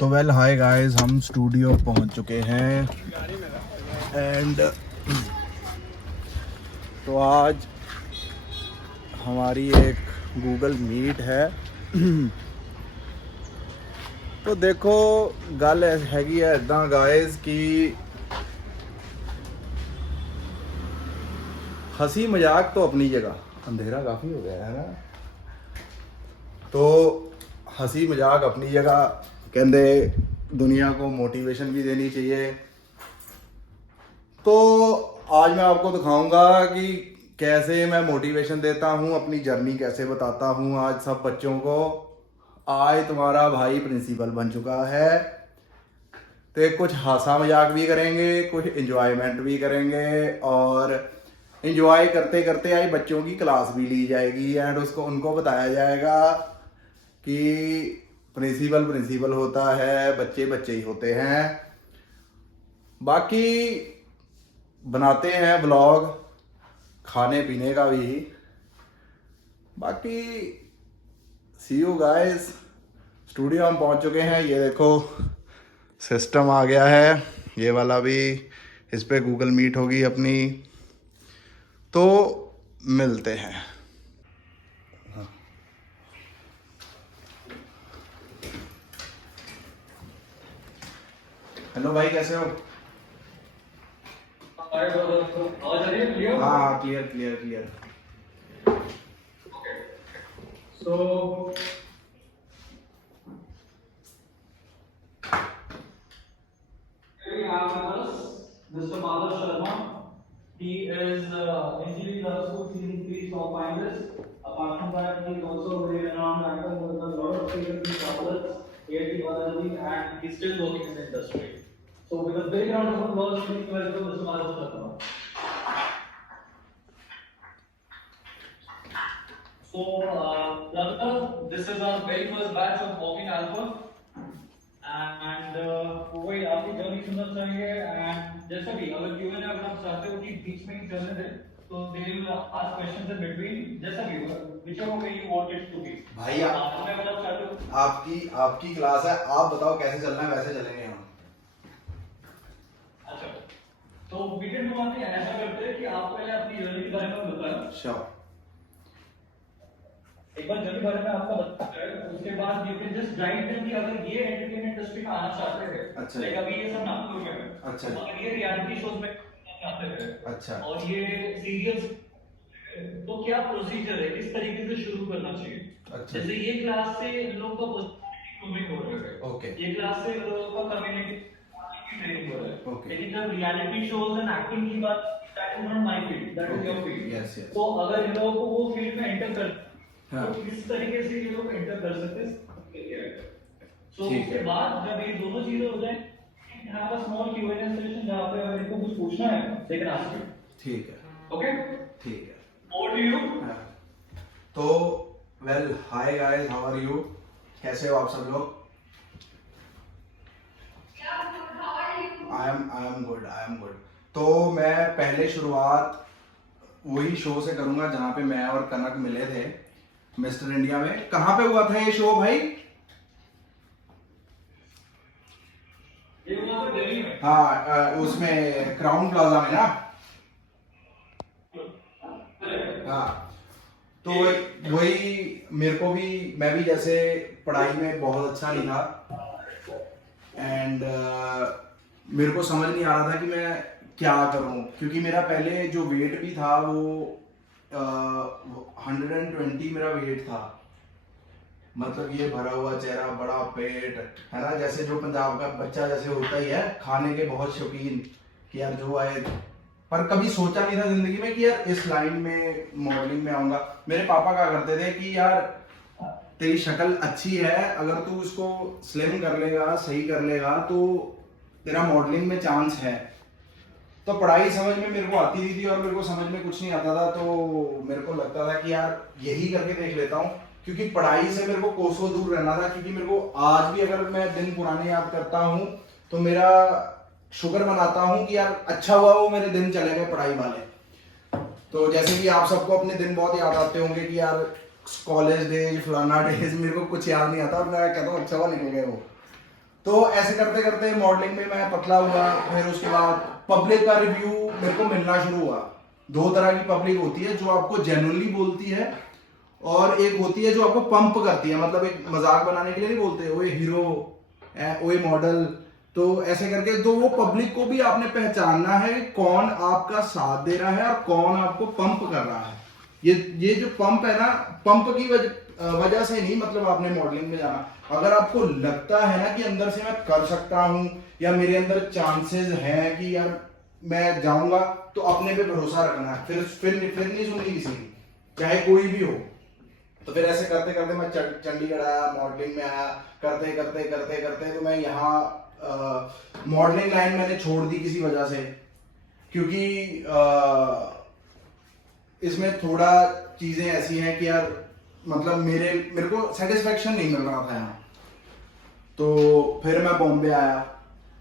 तो well hi guys, हम studio पहुंच चुके हैं एंड तो आज हमारी एक गूगल मीट है। तो देखो गल हैगी है इदा गाइस कि हंसी मजाक तो अपनी जगह, अंधेरा काफ़ी हो गया है ना, तो हंसी मजाक अपनी जगह कहते दुनिया को मोटिवेशन भी देनी चाहिए। तो आज मैं आपको दिखाऊंगा कि कैसे मैं मोटिवेशन देता हूँ, अपनी जर्नी कैसे बताता हूँ आज सब बच्चों को। आज तुम्हारा भाई प्रिंसिपल बन चुका है, तो कुछ हंसा मजाक भी करेंगे, कुछ इंजॉयमेंट भी करेंगे और इंजॉय करते करते आज बच्चों की क्लास भी ली जाएगी एंड उसको उनको बताया जाएगा कि प्रिंसिपल प्रिंसिपल होता है, बच्चे बच्चे ही होते हैं। बाकी बनाते हैं ब्लॉग खाने पीने का भी। बाकी सी यू गाइस, स्टूडियो हम पहुंच चुके हैं। ये देखो सिस्टम आ गया है, ये वाला भी, इस पे गूगल मीट होगी अपनी। तो मिलते हैं। हेलो भाई, कैसे हो? आवाज आ रही है क्लियर? हाँ clear clear clear. So, we have with us Mr. Madhav Sharma. He is Engineering Law School Season 3 top finalist. Apart from that, he is also a very renowned actor with a lot of films in Bangladesh, AIT Balaji, and he's still working in the industry. So, with a big round of applause, please welcome Mr. Madhav Sharma. So, Lalita, this is our very first batch of Walking Alpha. And वही आपकी journey सुनना चाहेंगे। And जैसा भी अगर Q&A अगर आप चाहते हो कि बीच में ही चलने दें तो they will ask questions in between, जैसा भी होगा whichever way you want it to be. भाई मैं मतलब चाहता हूं आपकी क्लास है, आप बताओ कैसे चलना है, वैसे चलेंगे हम। अच्छा, तो वीडियो में आते हैं ऐसा करते हैं कि आप पहले अपनी जर्नी के बारे में बताएं। श्योर। एक बार जर्नी बारे में आपका बताया है, उसके बाद you can just guide them कि अगर ये एंटरटेनमेंट इंडस्ट्री में आना चाहते हैं, अच्छा, लाइक अभी ये सब नाटकों में है, अच्छा, तो अगर ये रियलिटी शोज में आना चाहते हैं, अच्छा, और ये सीरियल्स, तो क्या प्रोसीजर है, किस तरीके से शुरू करना चाहिए। अच्छा। जैसे ये क्लास से लोगों का पर्सनालिटी ग्रूमिंग हो रहा है, ओके। ये क्लास से लोगों का कम्युनिटी की ट्रेनिंग हो रहा है। ओके। लेकिन जब रियलिटी शोज एंड एक्टिंग की बात, that is not my field, that is your field. Yes yes. तो अगर इन लोगों को वो फील्ड में एंटर कर, हाँ। तो किस तरीके से ये लोग एंटर कर सकते हैं। सो ठीक उसके है। बाद जब ये दोनों चीजें हो जाए, have a small Q&A session जहां पे अगर इनको कुछ पूछना है दे कैन आस्क यू। ठीक है। ओके, ठीक है। Over to you. हाँ। तो well hi guys, how are you? कैसे हो आप सब लोग? I am good. तो मैं पहले शुरुआत वही शो से करूंगा जहां पे मैं और कनक मिले थे, मिस्टर इंडिया में। कहाँ पे हुआ था ये शो भाई? ये वहां पर दिल्ली में। हाँ उसमें क्राउन प्लाजा में ना। हाँ, तो वही मेरे को भी, मैं भी जैसे पढ़ाई में बहुत अच्छा नहीं था एंड मेरे को समझ नहीं आ रहा था कि मैं क्या करूं, क्योंकि मेरा पहले जो वेट भी था वो 120 मेरा वेट था। मतलब ये भरा हुआ चेहरा, बड़ा पेट, है ना, जैसे जो पंजाब का बच्चा जैसे होता ही है, खाने के बहुत शौकीन कि यार जो आए। पर कभी सोचा नहीं था जिंदगी में कि यार इस लाइन में मॉडलिंग में आऊंगा। मेरे पापा क्या करते थे कि यार तेरी शक्ल अच्छी है, अगर तू इसको स्लिम कर लेगा, सही कर लेगा तो तेरा मॉडलिंग में चांस है। तो पढ़ाई समझ में मेरे को आती नहीं थी और मेरे को समझ में कुछ नहीं आता था, तो मेरे को लगता था कि यार यही करके देख लेता हूँ, क्योंकि पढ़ाई से मेरे को कोसों दूर रहना था। क्योंकि मेरे को आज भी अगर मैं दिन पुराने याद करता हूँ तो मेरा शुक्र मनाता हूँ कि यार अच्छा हुआ वो मेरे दिन चले गए पढ़ाई वाले। तो जैसे कि आप सबको अपने दिन बहुत याद आते होंगे कि यार कॉलेज डेज, फलाना डेज, मेरे को कुछ याद नहीं आता और मैं कहता हूँ अच्छा हुआ निकल गए वो। तो ऐसे करते करते मॉडलिंग में मैं पतला हुआ। फिर उसके बाद पब्लिक का रिव्यू मेरे को मिलना शुरू हुआ। दो तरह की पब्लिक होती है, जो आपको जेन्युइनली बोलती है और एक होती है जो आपको पंप करती है, मतलब एक मजाक बनाने के लिए नहीं बोलते ओए हीरो, ओए मॉडल। तो ऐसे करके तो वो पब्लिक को भी आपने पहचानना है कौन आपका साथ दे रहा है और कौन आपको पंप कर रहा है। ये जो पंप है ना, पंप की वजह से नहीं, मतलब आपने मॉडलिंग में जाना। अगर आपको लगता है ना कि अंदर से मैं कर सकता हूं या मेरे अंदर चांसेस हैं कि यार मैं जाऊंगा, तो अपने पे भरोसा रखना है। फिर नहीं सुननी किसी की, चाहे कोई भी हो। तो फिर ऐसे करते करते मैं चंडीगढ़ आया, मॉडलिंग में आया। करते करते करते करते तो मैं यहाँ मॉडलिंग लाइन मैंने छोड़ दी किसी वजह से, क्योंकि इसमें थोड़ा चीजें ऐसी हैं कि यार मतलब मेरे को सेटिस्फेक्शन नहीं मिल रहा था यहाँ। तो फिर मैं बॉम्बे आया।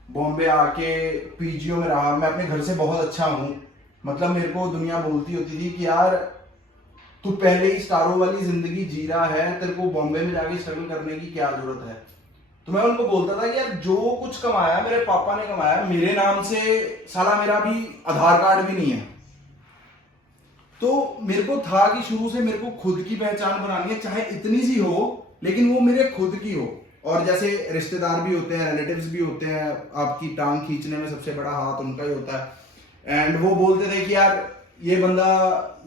बॉम्बे आके पीजीओ में रहा। मैं अपने घर से बहुत अच्छा हूँ, मतलब मेरे को दुनिया बोलती होती थी कि यार तू पहले ही स्टारों वाली जिंदगी जी रहा है, तेरे को बॉम्बे में जाके स्ट्रगल करने की क्या जरूरत है। तो मैं उनको बोलता था कि यार जो कुछ कमाया मेरे पापा ने कमाया, मेरे नाम से साला मेरा भी आधार कार्ड भी नहीं है। तो मेरे को था कि शुरू से मेरे को खुद की पहचान बनानी है, चाहे इतनी सी हो लेकिन वो मेरे खुद की हो। और जैसे रिश्तेदार भी होते हैं, रिलेटिव्स भी होते हैं, आपकी टांग खींचने में सबसे बड़ा हाथ उनका ही होता है। एंड वो बोलते थे कि यार ये बंदा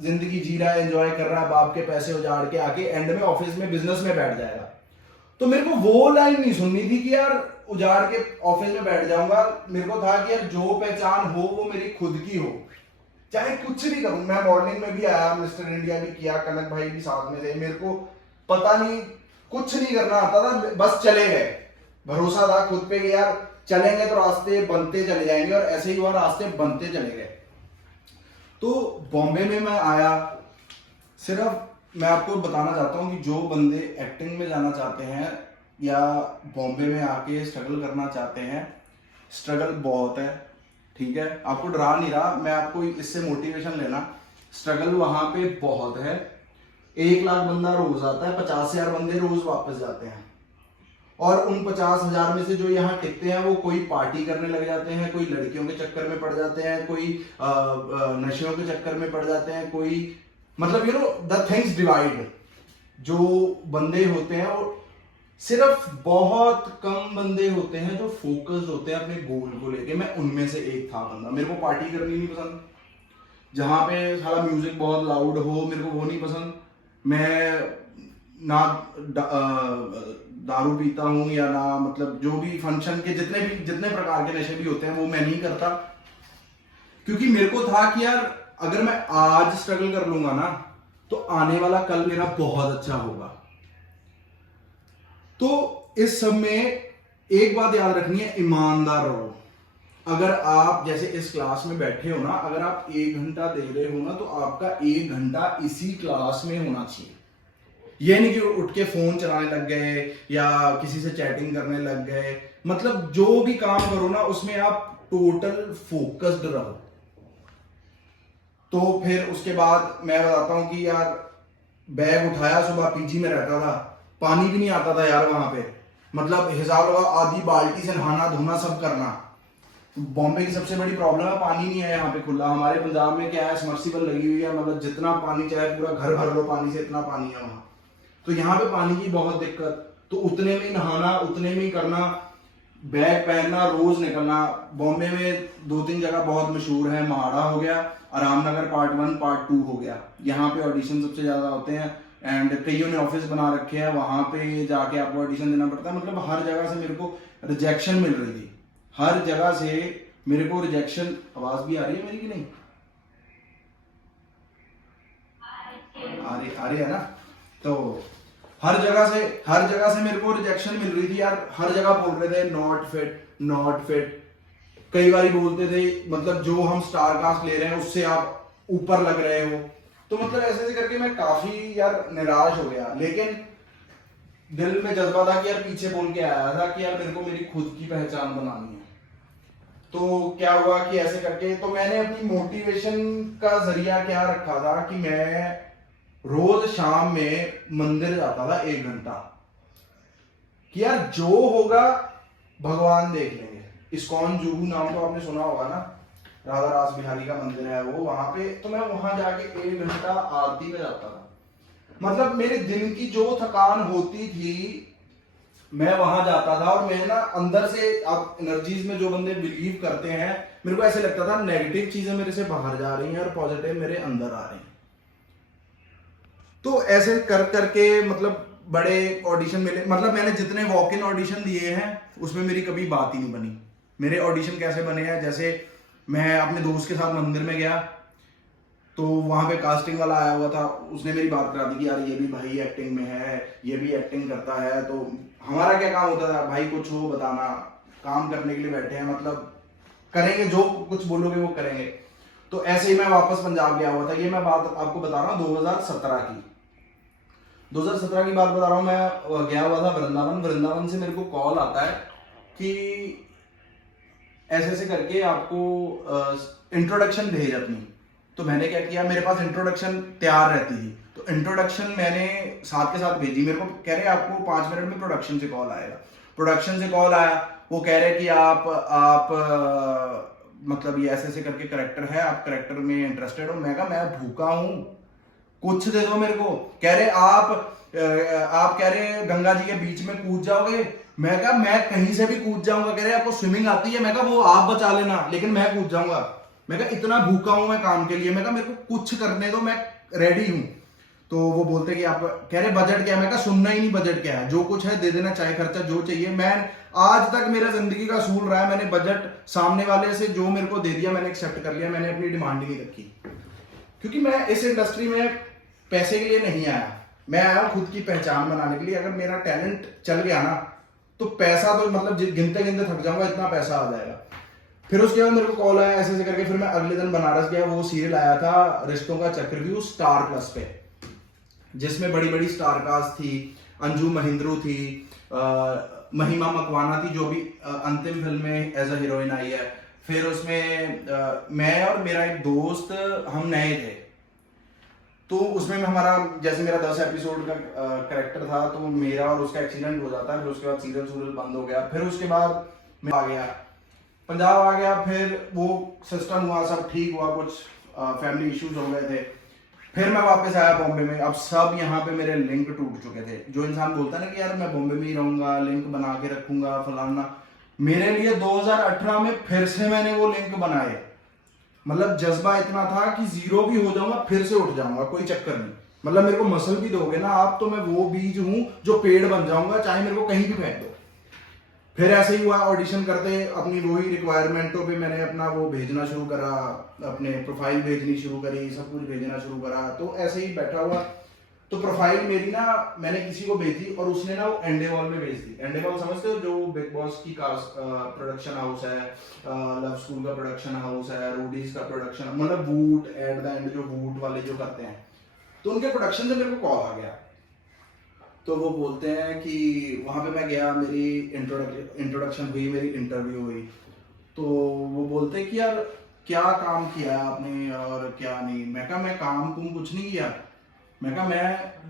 जिंदगी जी रहा है, एंजॉय कर रहा है, बाप के पैसे उजाड़ के आके एंड में ऑफिस में बिजनेस में बैठ जाएगा। तो मेरे को वो लाइन नहीं सुननी थी कि यार उजाड़ के ऑफिस में बैठ जाऊंगा। मेरे को था कि यार जो पहचान हो वो मेरी खुद की हो, चाहे कुछ भी करूं। मैं मॉडलिंग में भी आया, मिस्टर इंडिया भी किया, कनक भाई भी साथ में थे। मेरे को पता नहीं, कुछ नहीं करना आता था, बस चले गए। भरोसा था खुद पे कि यार चलेंगे तो रास्ते बनते चले जाएंगे, और ऐसे ही हुआ, रास्ते बनते चले गए। तो बॉम्बे में मैं आया। सिर्फ मैं आपको बताना चाहता हूँ कि जो बंदे एक्टिंग में जाना चाहते हैं या बॉम्बे में आके स्ट्रगल करना चाहते हैं, स्ट्रगल बहुत है, ठीक है। आपको डरा नहीं रहा, मैं आपको इससे मोटिवेशन लेना। स्ट्रगल वहां पे बहुत है। 1 लाख बंदा रोज आता है, 50,000 बंदे रोज वापस जाते हैं। और उन 50,000 में से जो यहाँ टिकते हैं वो कोई पार्टी करने लग जाते हैं, कोई लड़कियों के चक्कर में पड़ जाते हैं, कोई नशेों के चक्कर में पड़ जाते हैं, कोई मतलब you know the things divide. जो बंदे होते हैं वो सिर्फ बहुत कम बंदे होते हैं जो फोकस्ड होते हैं अपने गोल को लेके। मैं उनमें से एक था बंदा। मेरे को पार्टी करनी नहीं पसंद, जहां पे सारा म्यूजिक बहुत लाउड हो, मेरे को वो नहीं पसंद। मैं ना दारू पीता हूँ या ना, मतलब जो भी फंक्शन के जितने प्रकार के नशे भी होते हैं वो मैं नहीं करता, क्योंकि मेरे को था कि यार अगर मैं आज स्ट्रगल कर लूंगा ना तो आने वाला कल मेरा बहुत अच्छा होगा। तो इस सब में एक बात याद रखनी है, ईमानदार रहो। अगर आप जैसे इस क्लास में बैठे हो ना, अगर आप 1 घंटा दे रहे हो ना, तो आपका 1 घंटा इसी क्लास में होना चाहिए। ये नहीं कि उठ के फोन चलाने लग गए या किसी से चैटिंग करने लग गए। मतलब जो भी काम करो ना उसमें आप टोटल फोकस्ड रहो। तो फिर उसके बाद मैं बताता हूं कि यार बैग उठाया, सुबह पीजी में रहता था, पानी भी नहीं आता था यार वहां पे। मतलब हिसाब लगा, आधी बाल्टी से नहाना धोना सब करना। बॉम्बे की सबसे बड़ी प्रॉब्लम है, पानी नहीं है यहाँ पे खुला। हमारे पंजाब में क्या है, सबमर्सिबल लगी हुई है, मतलब जितना पानी चाहे पूरा घर भर लो पानी से, इतना पानी है वहां। तो यहाँ पे पानी की बहुत दिक्कत, तो उतने में ही नहाना, उतने में ही करना, बैग पहनना, रोज निकलना। बॉम्बे में 2-3 जगह बहुत मशहूर है, महाड़ा हो गया, आरामनगर पार्ट 1 पार्ट 2 हो गया। यहाँ पे ऑडिशन सबसे ज्यादा होते हैं एंड कईयों ने ऑफिस बना रखे हैं, वहां पे जाके आपको ऑडिशन देना पड़ता है। मतलब हर जगह से मेरे को रिजेक्शन मिल रही थी, हर जगह से मेरे को रिजेक्शन। आवाज भी आ रही है मेरी कि नहीं? आ रही है ना? तो हर जगह से मेरे को रिजेक्शन मिल रही थी यार। हर जगह बोल रहे थे नॉट फिट, नॉट फिट। कई बार बोलते थे मतलब जो हम स्टार कास्ट ले रहे हैं उससे आप ऊपर लग रहे हो। तो मतलब ऐसे ऐसे करके मैं काफी यार निराश हो गया। लेकिन दिल में जज्बा था कि यार पीछे बोल के आया था कि यार मेरे को मेरी खुद की पहचान बनानी है। तो क्या हुआ कि ऐसे करके तो मैंने अपनी मोटिवेशन का जरिया क्या रखा था कि मैं रोज शाम में मंदिर जाता था 1 घंटा, कि यार जो होगा भगवान देख लेंगे। इस्कॉन जुहू नाम तो आपने सुना होगा ना, राधा रास बिहारी का मंदिर है वो, वहां पे तो मैं वहां जाके 1 घंटा आरती में जाता था। मतलब मेरे दिन की जो थकान होती थी मैं वहां जाता था, और मैं ना अंदर से, आप एनर्जीज में जो बंदे बिलीव करते हैं, मेरे को ऐसे लगता था नेगेटिव चीजें मेरे से बाहर जा रही हैं और पॉजिटिव मेरे अंदर आ रही हैं। तो ऐसे कर करके मतलब बड़े ऑडिशन मिले, मतलब मैंने जितने वॉक इन ऑडिशन दिए हैं उसमें मेरी कभी बात ही नहीं बनी। मेरे ऑडिशन कैसे बने हैं, जैसे मैं अपने दोस्त के साथ मंदिर में गया तो वहां पे कास्टिंग वाला आया हुआ था, उसने मेरी बात करा दी कि यार ये भी भाई एक्टिंग में है, ये भी एक्टिंग करता है। तो हमारा क्या काम होता था, भाई कुछ हो बताना, काम करने के लिए बैठे हैं, मतलब करेंगे, जो कुछ बोलोगे वो करेंगे। तो ऐसे ही मैं वापस पंजाब गया हुआ था। ये मैं बात आपको बता रहा हूँ 2017 की, 2017 की बात बता रहा हूँ। मैं गया हुआ था वृंदावन, वृंदावन से मेरे को कॉल आता है कि ऐसे ऐसे करके आपको इंट्रोडक्शन भेज अपनी। तो मैंने क्या किया, मेरे पास इंट्रोडक्शन तैयार रहती थी, तो इंट्रोडक्शन मैंने साथ के साथ भेजी। मेरे को कह रहे आपको 5 मिनट में प्रोडक्शन से कॉल आएगा। प्रोडक्शन से कॉल आया, वो कह रहे कि आप मतलब ये ऐसे ऐसे करके करेक्टर है, आप करेक्टर में इंटरेस्टेड हो। मैं कहा मैं भूखा हूँ, कुछ दे दो मेरे को। कह रहे आप कह रहे गंगा जी के बीच में कूद जाओगे। मैं कहा मैं कहीं से भी कूद जाऊंगा। कह रहे आपको स्विमिंग आती है। मैं कहा वो आप बचा लेना, लेकिन मैं कूद जाऊंगा। मैं कहा इतना भूखा हूं मैं काम के लिए। मैं कहा मेरे को कुछ करने दो, मैं रेडी हूं। तो वो बोलते कि आप, कह रहे बजट क्या है। मैं कहा सुनना ही नहीं बजट क्या है, जो कुछ है दे देना, चाहे खर्चा जो चाहिए। मैं आज तक मेरा जिंदगी का असूल रहा है, मैंने बजट सामने वाले से जो मेरे को दे दिया मैंने एक्सेप्ट कर लिया, मैंने अपनी डिमांड नहीं रखी। क्योंकि मैं इस इंडस्ट्री में पैसे के लिए नहीं आया, मैं आया खुद की पहचान बनाने के लिए। अगर मेरा टैलेंट चल गया ना तो पैसा तो मतलब गिनते गिनते थक जाऊंगा, इतना पैसा आ जाएगा। फिर उसके बाद मेरे को कॉल आया ऐसे ऐसे करके। फिर मैं अगले दिन बनारस गया, वो सीरियल आया था रिश्तों का चक्रव्यूह स्टार प्लस पे, जिसमें बड़ी बड़ी स्टार कास्ट थी। अंजू महिंद्रू थी, महिमा मकवाना थी जो भी अंतिम फिल्म में एज अ हीरोइन आई है। फिर उसमें मैं और मेरा एक दोस्त हम नए थे, तो उसमें हमारा जैसे मेरा 10 एपिसोड का कैरेक्टर था, तो मेरा और उसका एक्सीडेंट हो जाता है। फिर उसके बाद सीरियल बंद हो गया। फिर उसके बाद मैं आ गया पंजाब आ गया। फिर वो सिस्टम हुआ, सब ठीक हुआ, कुछ फैमिली इश्यूज हो गए थे। फिर मैं वापस आया बॉम्बे में। अब सब यहाँ पे मेरे लिंक टूट चुके थे। जो इंसान बोलता है ना कि यार मैं बॉम्बे में ही रहूंगा, लिंक बना के रखूंगा फलाना, मेरे लिए 2018 में फिर से मैंने वो लिंक बनाए। मतलब जज्बा इतना था कि जीरो भी हो जाऊंगा फिर से उठ जाऊंगा, कोई चक्कर नहीं। मतलब मेरे को मसल भी दोगे ना आप, तो मैं वो बीज हूं जो पेड़ बन जाऊंगा, चाहे मेरे को कहीं भी फेंक दो। फिर ऐसे ही हुआ, ऑडिशन करते अपनी वही रिक्वायरमेंटों पे मैंने अपना वो भेजना शुरू करा, अपने प्रोफाइल भेजनी शुरू करी, सब कुछ भेजना शुरू करा। तो ऐसे ही बैठा हुआ, तो प्रोफाइल मेरी ना मैंने किसी को भेजी और उसने ना वो एंडेवॉल में भेज दी। एंडेवॉल समझते हो, जो बिग बॉस की प्रोडक्शन हाउस है, लव स्कूल का प्रोडक्शन हाउस है, रूडीज का प्रोडक्शन, मतलब वूट एट द एंड जो वूट वाले जो करते हैं, तो उनके प्रोडक्शन से मेरे को कॉल आ गया। तो वो बोलते हैं कि वहां पे मैं गया, मेरी इंट्रोडक्शन हुई, मेरी इंटरव्यू हुई। तो वो बोलते हैं कि यार क्या काम किया है आपने और क्या नहीं। मैं कहा मैं काम कुम कुछ नहीं किया। मैं कहा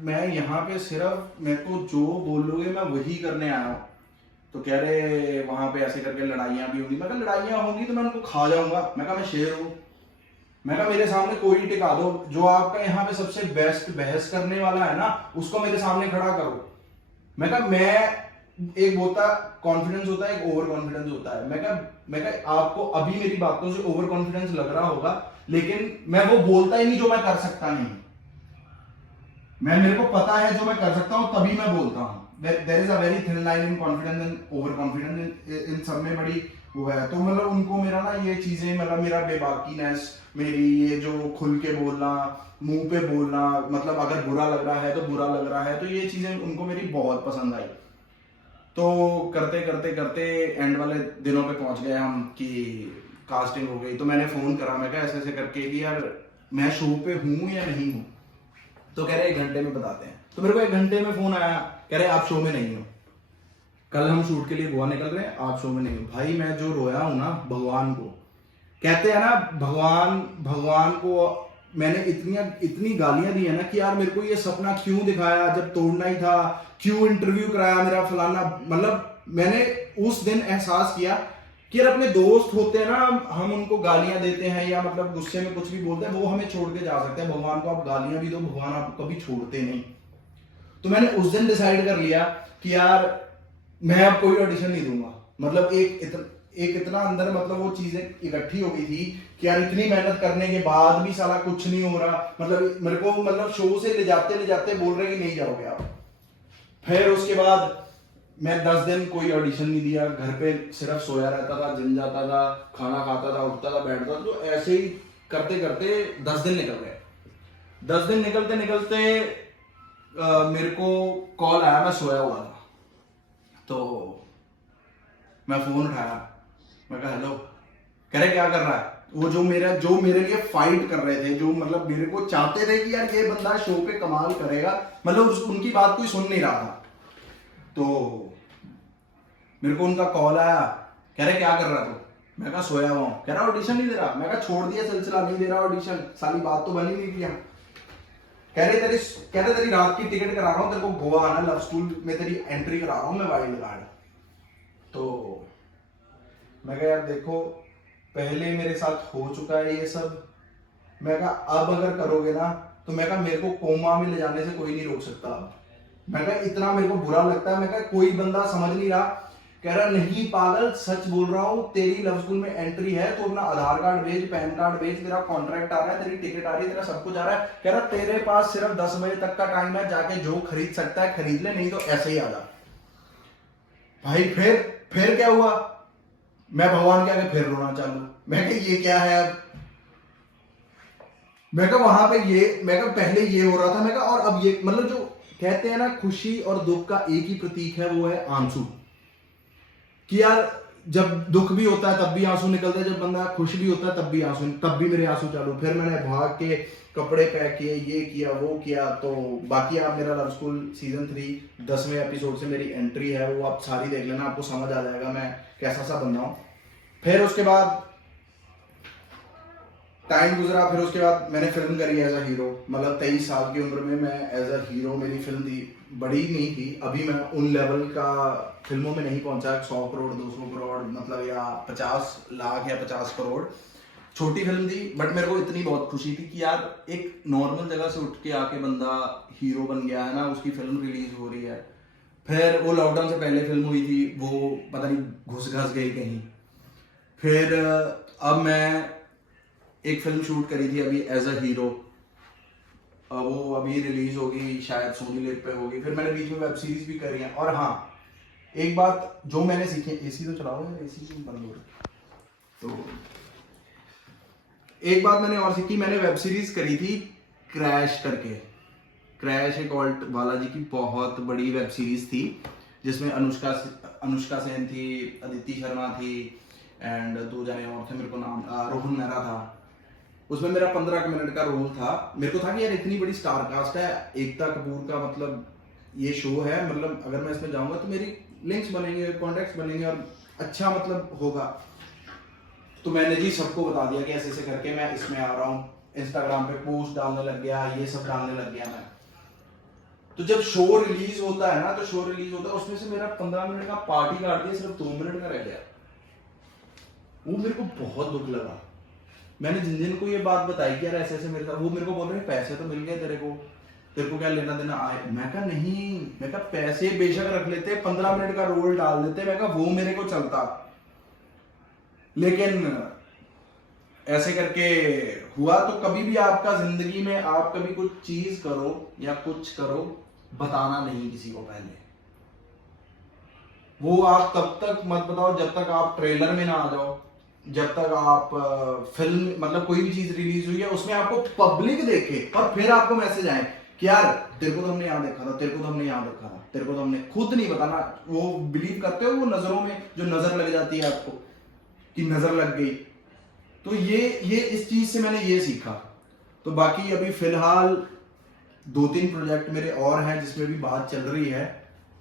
मैं यहाँ पे सिर्फ मेरे को जो बोलोगे मैं वही करने आया हूँ। तो कह रहे वहां पे ऐसे करके लड़ाइयाँ भी होंगी। मैं कहा लड़ाइयाँ होंगी तो मैं उनको खा जाऊंगा। मैं कहा मैं शेर हूँ। मैं कहा मेरे सामने कोई टिका दो, जो आपका यहाँ पे सबसे बेस्ट बहस करने वाला है ना उसको मेरे सामने खड़ा करो। मैं कहा मैं एक बोलता कॉन्फिडेंस होता है, एक ओवर कॉन्फिडेंस होता है। मैं कहा आपको अभी मेरी बातों से ओवर कॉन्फिडेंस लग रहा होगा, लेकिन मैं वो बोलता ही नहीं जो मैं कर सकता नहीं। मेरे को पता है जो मैं कर सकता हूँ तभी मैं बोलता हूँ। There is a very thin line in confidence and over confidence, इन सब में बड़ी वो है। तो मतलब उनको मेरा ना ये चीजें, मतलब मेरा बेबाकीनेस, मेरी ये जो खुल के बोलना, मुंह पे बोलना, मतलब अगर बुरा लग रहा है तो बुरा लग रहा है, तो ये चीजें उनको मेरी बहुत पसंद आई। तो करते करते करते एंड वाले दिनों पे पहुंच गए हम कि कास्टिंग हो गई। तो मैंने फोन करा, मैं कहा ऐसे ऐसे करके कि यार मैं शो पे हूँ या नहीं हूँ। तो कह रहे 1 घंटे में बताते हैं। तो मेरे को 1 घंटे में फोन आया, कह रहे आप शो में नहीं हो, कल हम शूट के लिए गोवा निकल रहे हैं, आप शो में नहीं हो। भाई मैं जो रोया हूं ना, भगवान को कहते हैं ना, भगवान को मैंने इतनी गालियां दी है ना कि यार मेरे को ये सपना क्यों दिखाया जब तोड़ना ही था, क्यों इंटरव्यू कराया मेरा फलाना। मतलब मैंने उस दिन एहसास किया कि यार अपने दोस्त होते हैं ना, हम उनको गालियां देते हैं या मतलब गुस्से में कुछ भी बोलते हैं, वो हमें छोड़ के जा सकते हैं। भगवान को आप गालियां भी दो, भगवान आपको कभी छोड़ते नहीं। तो मैंने उस दिन डिसाइड कर लिया कि यार मैं अब कोई ऑडिशन नहीं दूंगा। मतलब एक इतना अंदर मतलब वो चीजें इकट्ठी हो गई थी कि यार इतनी मेहनत करने के बाद भी साला कुछ नहीं हो रहा। मतलब मेरे को मतलब शो से ले जाते बोल रहे कि नहीं जाओगे आप। फिर उसके बाद मैं 10 दिन कोई ऑडिशन नहीं दिया, घर पे सिर्फ सोया रहता था, जिम जाता था, खाना खाता था, उठता था, बैठता था। तो ऐसे ही करते करते 10 दिन निकल गए। 10 दिन निकलते निकलते मेरे को कॉल आया, मैं सोया हुआ था तो मैं फोन उठाया, मैं कहा हेलो। कह रहे क्या कर रहा है? वो जो मेरे लिए फाइट कर रहे थे, जो मतलब मेरे को चाहते थे कि यार ये बंदा शो पे कमाल करेगा, मतलब उनकी बात कोई सुन नहीं रहा था। तो मेरे को उनका कॉल आया, कह रहे क्या कर रहा तू? मैं कहा सोया हुआ हूँ। कह रहा ऑडिशन नहीं दे रहा? मैं कहा छोड़ दिया सिलसिला, नहीं दे रहा ऑडिशन, साली बात तो बनी नहीं किया। कह रहे तेरी रात की टिकट करा रहा हूँ, तेरे को गोवा आना, लव स्कूल में तेरी एंट्री करा रहा हूँ मैं, वाइल्ड कार्ड। तो मैं कहा यार देखो, पहले मेरे साथ हो चुका है ये सब। मैं कहा अब अगर करोगे ना तो मैं कहा मेरे को कोमा में ले जाने से कोई नहीं रोक सकता। मैं कहा इतना मेरे को बुरा लगता है। मैं कहा कोई बंदा समझ नहीं रहा। कह रहा नहीं पागल, सच बोल रहा हूँ, तेरी लव स्कूल में एंट्री है तो अपना आधार कार्ड भेज, पैन कार्ड भेज, तेरा कॉन्ट्रैक्ट आ रहा है, तेरी टिकट आ रही है, तेरा सब कुछ आ रहा है। कह रहा तेरे पास सिर्फ 10 बजे तक का टाइम है, जाके जो खरीद सकता है खरीद ले, नहीं तो ऐसे ही आ जा। भाई फिर क्या हुआ? मैं भगवान के आगे फिर रोना चालू। मैं कहा ये क्या है अब? मैं कहा वहां पे मैं कहा पहले ये हो रहा था, मैं कहा और अब ये, मतलब जो कहते हैं ना खुशी और दुख का एक ही प्रतीक है, वो है आंसू। कि यार जब दुख भी होता है तब भी आंसू निकलते हैं, जब बंदा खुश भी होता है तब भी मेरे आंसू चालू। फिर मैंने भाग के कपड़े पैक किए, ये किया वो किया। तो बाकी आप मेरा लव स्कूल सीजन 3 10वें एपिसोड से मेरी एंट्री है, वो आप सारी देख लेना, आपको समझ आ जाएगा मैं कैसा सा बंदा हूँ। फिर उसके बाद टाइम गुजरा, फिर उसके बाद मैंने फिल्म करी एज अ हीरो। मतलब 23 साल की उम्र में मैं एज अ हीरो, मेरी फिल्म थी, बड़ी नहीं थी, अभी मैं उन लेवल का फिल्मों में नहीं पहुंचा 100 करोड़ 200 करोड़ मतलब, या 50 लाख या 50 करोड़। छोटी फिल्म थी, बट मेरे को इतनी बहुत खुशी थी कि यार एक नॉर्मल जगह से उठ के आके बंदा हीरो बन गया है ना, उसकी फिल्म रिलीज हो रही है। फिर वो लॉकडाउन से पहले फिल्म हुई थी, वो पता नहीं घुस घस गई कहीं। फिर अब मैं एक फिल्म शूट करी थी अभी एज अ हीरो, वो अभी रिलीज होगी, शायद सोनी लिव पे होगी। फिर मैंने बीच में वेब सीरीज भी करी है। और हाँ, एक बात जो मैंने सीखी, एसी तो चलाओ यार, एसी क्यों बंद हो रहा है? तो एक बात मैंने और सीखी, मैंने वेब सीरीज करी थी क्रैश करके। क्रैश एक ऑल्ट बालाजी की बहुत बड़ी वेब सीरीज थी, जिसमें अनुष्का सेन थी, अदिति शर्मा थी, एंड 2 जाने और थे, मेरे को नाम रोहन मेहरा था। उसमें मेरा 15 मिनट का रोल था। मेरे को था कि यार इतनी बड़ी स्टार कास्ट है, एकता कपूर का मतलब ये शो है, मतलब अगर मैं इसमें जाऊंगा तो मेरी लिंक्स बनेंगे, कॉन्टेक्ट्स बनेंगे और अच्छा मतलब होगा। तो मैंने जी सबको बता दिया कि ऐसे ऐसे करके मैं इसमें आ रहा हूँ, इंस्टाग्राम पे पोस्ट डालने लग गया, ये सब डालने लग गया मैं। तो जब शो रिलीज होता है ना, तो शो रिलीज होता है, उसमें से मेरा 15 मिनट का पार्टी काट दिया, सिर्फ 2 मिनट का रह गया। वो मेरे को बहुत दुख लगा। मैंने जिन जिन को ये बात बताई कि यार ऐसे ऐसे मेरे साथ, वो मेरे को बोल रहे पैसे तो मिल गए तेरे को क्या लेना देना आए? मैं कहा नहीं, मैं कहा पैसे बेशक रख लेते, 15 मिनट का रोल डाल देते, मैं कहा वो मेरे को चलता। लेकिन ऐसे करके हुआ। तो कभी भी आपका जिंदगी में आप कभी कुछ चीज करो या कुछ करो, बताना नहीं किसी को पहले। वो आप तब तक मत बताओ जब तक आप ट्रेलर में ना आ जाओ, जब तक आप फिल्म मतलब कोई भी चीज रिलीज हुई है उसमें आपको पब्लिक देखे और फिर आपको मैसेज आए कि यार तेरे को तो हमने यहाँ देखा था, तेरे को तो हमने यहाँ देखा था, तेरे को तो हमने, खुद नहीं बताना। वो बिलीव करते हो वो नजरों में जो नजर लग जाती है आपको कि नजर लग गई। तो ये इस चीज से मैंने ये सीखा। तो बाकी अभी फिलहाल 2-3 प्रोजेक्ट मेरे और हैं जिसमें भी बात चल रही है।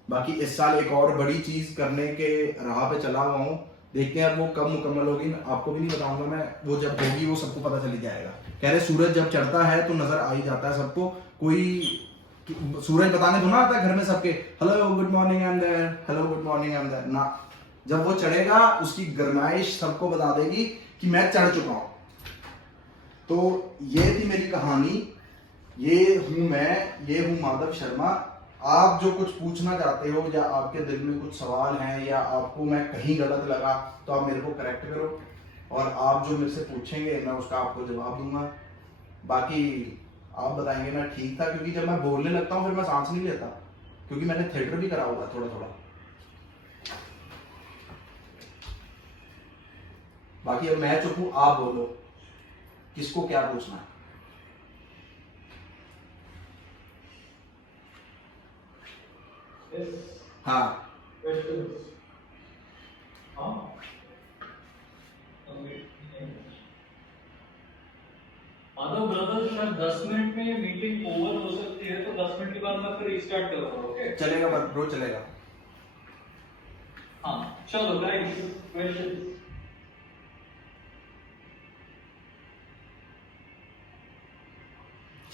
बाकी इस साल एक और बड़ी चीज करने के राह पे चला हुआ हूँ, देखते हैं अब वो कब मुकम्मल होगी, आपको भी नहीं बताऊंगा मैं, वो जब होगी वो सबको पता चल जाएगा। कह रहे सूरज जब चढ़ता है तो नजर आ ही जाता है सबको, कोई सूरज बताने थोड़ा आता है घर में सबके, hello good morning I am there, hello good morning I am there ना। जब वो चढ़ेगा उसकी गरमाइश सबको बता देगी कि मैं चढ़ चुका हूं। तो ये थी मेरी कहानी, ये हूं मैं, ये हूं माधव शर्मा। आप जो कुछ पूछना चाहते हो या आपके दिल में कुछ सवाल हैं या आपको मैं कहीं गलत लगा तो आप मेरे को करेक्ट करो, और आप जो मेरे से पूछेंगे मैं उसका आपको जवाब दूंगा। बाकी आप बताएंगे मैं ठीक था, क्योंकि जब मैं बोलने लगता हूँ फिर मैं सांस नहीं लेता, क्योंकि मैंने थिएटर भी करा हुआ थोड़ा थोड़ा। बाकी अब मैं चुप हूँ, आप बोलो किसको क्या पूछना है। Yes. हाँ Questions? हाँ? माधव ब्रदर, शायद 10 मिनट में मीटिंग ओवर हो सकती है, तो 10 मिनट के बाद मैं फिर रीस्टार्ट करूंगा। ओके, चलेगा ब्रो, चलेगा। हाँ चलो गाइस, क्वेश्चन।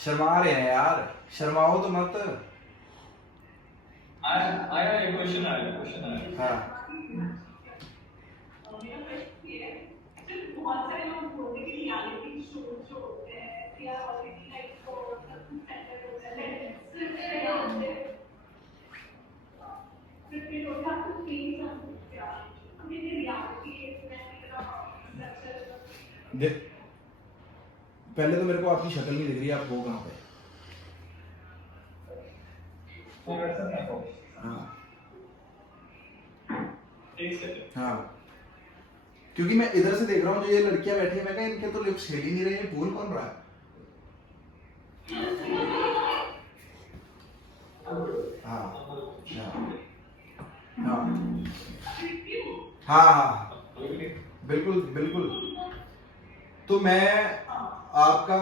शर्मा रहे हैं यार, शर्माओ तो मत। आया ये क्वेश्चन आया। हाँ बहुत सारे लोग बोलते हैं कि रियलिटी शो जो होते हैं they are already like scripted होते हैं, scripted होता है तो प्लीज हम हमें रियलिटी पहले तो मेरे को आपकी शक्ल नहीं दिख रही, आप हो कहाँ पे? हाँ एक सेकंड। हाँ, क्योंकि मैं इधर से देख रहा हूँ जो ये लड़कियां बैठी है, मैं कहा इनके तो लिप्स हिल ही नहीं रहे, ये भूल कौन रहा है? हाँ हाँ हाँ हाँ हाँ, बिल्कुल बिल्कुल। तो मैं आपका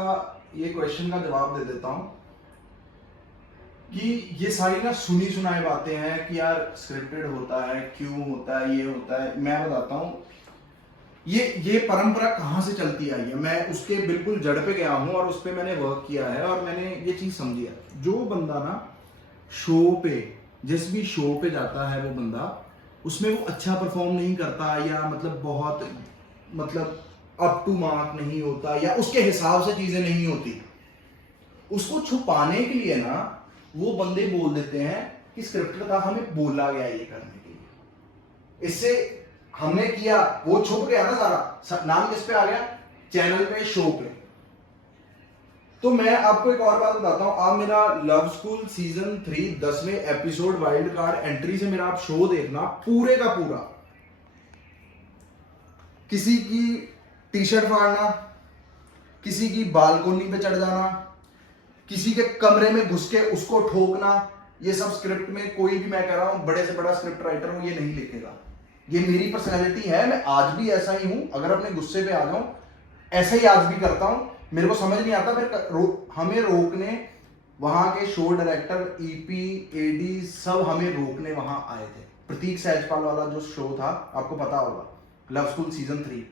ये क्वेश्चन का जवाब दे देता हूँ कि ये सारी ना सुनी सुनाई बातें हैं कि यार स्क्रिप्टेड होता है, क्यों होता है, ये होता है। मैं बताता हूँ ये परंपरा कहाँ से चलती आई है। मैं उसके बिल्कुल जड़ पे गया हूँ और उस पर मैंने वर्क किया है और मैंने ये चीज समझी है। जो बंदा ना शो पे, जिस भी शो पे जाता है वो बंदा, उसमें वो अच्छा परफॉर्म नहीं करता या मतलब बहुत मतलब अप टू मार्क नहीं होता या उसके हिसाब से चीजें नहीं होती, उसको छुपाने के लिए ना वो बंदे बोल देते हैं कि स्क्रिप्टेड था, हमें बोला गया ये करने के लिए, इससे हमने किया, वो छुप गया ना सारा। नाम किस पे आ गया? चैनल पे, शो पे। तो मैं आपको एक और बात बताता हूं, आप मेरा लव स्कूल सीजन 3 10वें एपिसोड वाइल्ड कार्ड एंट्री से मेरा आप शो देखना पूरे का पूरा। किसी की टी शर्ट फाड़ना, किसी की बालकोनी पे चढ़ जाना, किसी के कमरे में घुस के उसको ठोकना, ये सब स्क्रिप्ट में कोई भी, मैं कह रहा हूं बड़े से बड़ा स्क्रिप्ट राइटर हूं, ये नहीं लिखेगा। ये मेरी पर्सनैलिटी है, मैं आज भी ऐसा ही हूं। अगर अपने गुस्से पे आ जाऊं, ऐसा ही आज भी करता हूं। मेरे को समझ नहीं आता, फिर हमें रोकने वहां के शो डायरेक्टर, ईपी, एडी सब हमें रोकने वहां आए थे। प्रतीक सहजपाल वाला जो शो था, आपको पता होगा, लव स्कूल सीजन 3।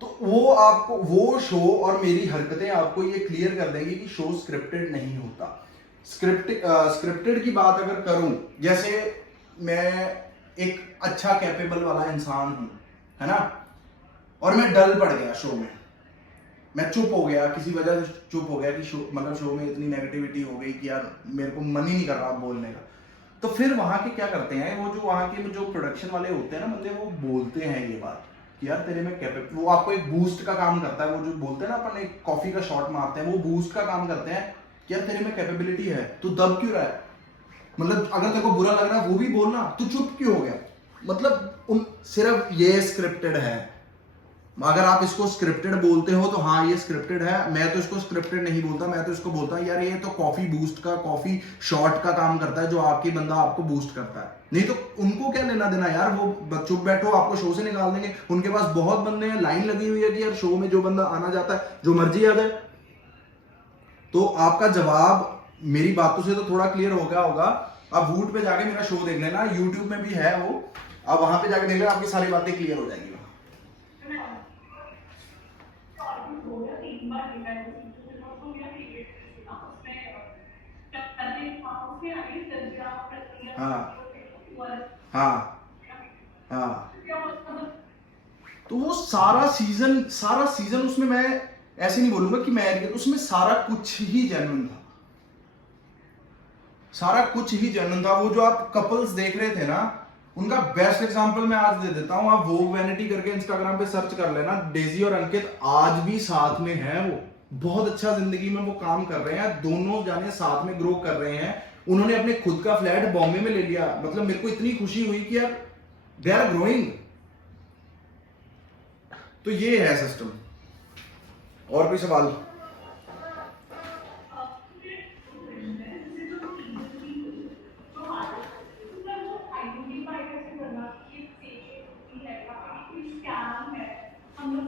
तो वो आपको वो शो और मेरी हरकतें आपको ये क्लियर कर देंगी कि शो स्क्रिप्टेड नहीं होता। स्क्रिप्टेड की बात अगर करूं, जैसे मैं एक अच्छा कैपेबल वाला इंसान हूं, है ना, और मैं डल पड़ गया शो में, मैं चुप हो गया, किसी वजह से चुप हो गया कि शो मतलब शो में इतनी नेगेटिविटी हो गई कि यार मेरे को मन ही नहीं कर रहा बोलने का। तो फिर वहां के क्या करते हैं, वो जो वहां के जो प्रोडक्शन वाले होते हैं ना बंदे, वो बोलते हैं ये बात कि यार तेरे में कैपेबल, वो आपको एक बूस्ट का काम करता है। वो जो बोलते हैं ना अपन एक कॉफी का शॉट मारते हैं, वो बूस्ट का काम करते हैं कि यार तेरे में कैपेबिलिटी है, तू दब क्यों रहा है, मतलब अगर तेरे को बुरा लग रहा है वो भी बोलना, तू चुप क्यों हो गया। मतलब सिर्फ ये स्क्रिप्टेड है। अगर आप इसको स्क्रिप्टेड बोलते हो तो हाँ ये स्क्रिप्टेड है, मैं तो इसको स्क्रिप्टेड नहीं बोलता, मैं तो इसको बोलता हूँ यार ये तो कॉफी बूस्ट का, कॉफी शॉट का काम करता है, जो आपकी बंदा आपको बूस्ट करता है। नहीं तो उनको क्या लेना देना यार, वो चुप बैठो, आपको शो से निकाल देंगे। उनके पास बहुत बंदे हैं, लाइन लगी हुई है कि यार शो में जो बंदा आना जाता है जो मर्जी आ जाए। तो आपका जवाब मेरी बातों से तो थोड़ा क्लियर हो गया होगा। आप वूट पे जाके मेरा शो देख लेना, यूट्यूब में भी है वो, आप वहां पे जाके देख लेना, आपकी सारी बातें क्लियर हो जाएंगी। हाँ हाँ हाँ। तो वो सारा सीजन उसमें, मैं ऐसे नहीं बोलूंगा कि मैं, उसमें सारा कुछ ही जेन्युइन था, सारा कुछ ही जेन्युइन था। वो जो आप कपल्स देख रहे थे ना, उनका बेस्ट एग्जांपल मैं आज दे देता हूं। आप वोग वैनिटी करके इंस्टाग्राम पे सर्च कर लेना, डेजी और अंकित आज भी साथ में हैं। वो बहुत अच्छा जिंदगी में वो काम कर रहे हैं, दोनों जाने साथ में ग्रो कर रहे हैं। उन्होंने अपने खुद का फ्लैट बॉम्बे में ले लिया। मतलब मेरे को इतनी खुशी हुई कि यार दे आर ग्रोइंग। तो ये है सिस्टम। और कोई सवाल? आइडेंटिफाई कैसे करना कि ये फेक है, ये स्कैम है, हम लोग